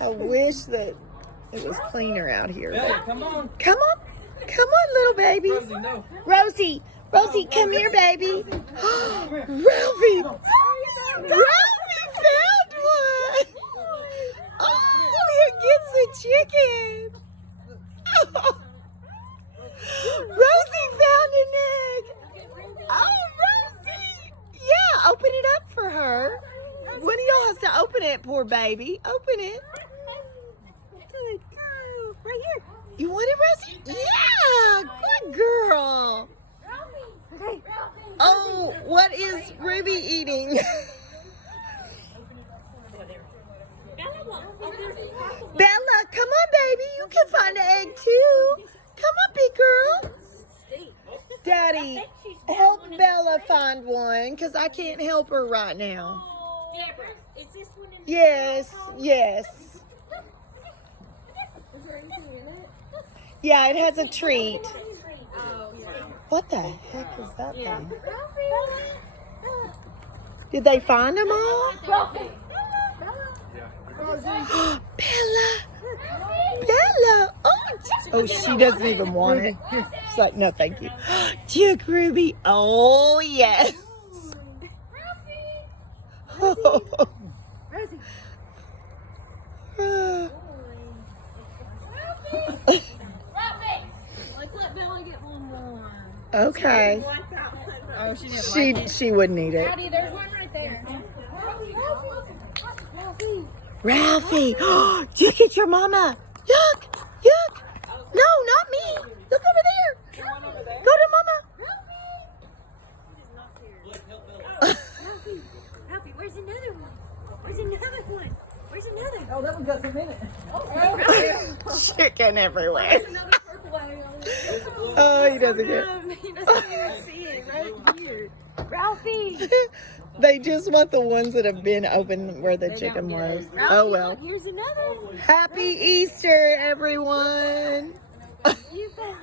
I wish that it was cleaner out here. Bella, come on. Come on, little baby. Rosie, no. Rosie, come here, baby. Ralphie found one. Oh, he gets the chicken. Oh. Rosie found an egg. Oh, Rosie. Yeah, open it up for her. One of y'all has to open it, poor baby. Open it. Good girl. Right here. You want it, Rosie? Yeah, good girl. Oh, what is Ruby eating? Bella, come on, baby. You can find an egg, too. Come on, big girl. Daddy, help Bella find one, because I can't help her right now. Deborah, is this one in the Yes. Yeah, it has a treat. What the heck is that thing? Did they find them all? Bella! Oh, she doesn't even want it. She's like, no, thank you. Duke Ruby. Oh, yes. Oh. Let's let Bella get one more. Okay. Oh, she didn't She wouldn't eat it. Daddy, there's one right there. Ralphie, look at your mama. Look. No, not me. Look over there. Go to mama. Ralphie, where's another one? Where's another one? Where's another? Oh, that one got some in it. Chicken everywhere. Another purple one. Oh, he doesn't get. He doesn't even see it right here. Ralphie. They just want the ones that have been open where the chicken was. Oh well. Here's another one. Happy Easter, everyone. You found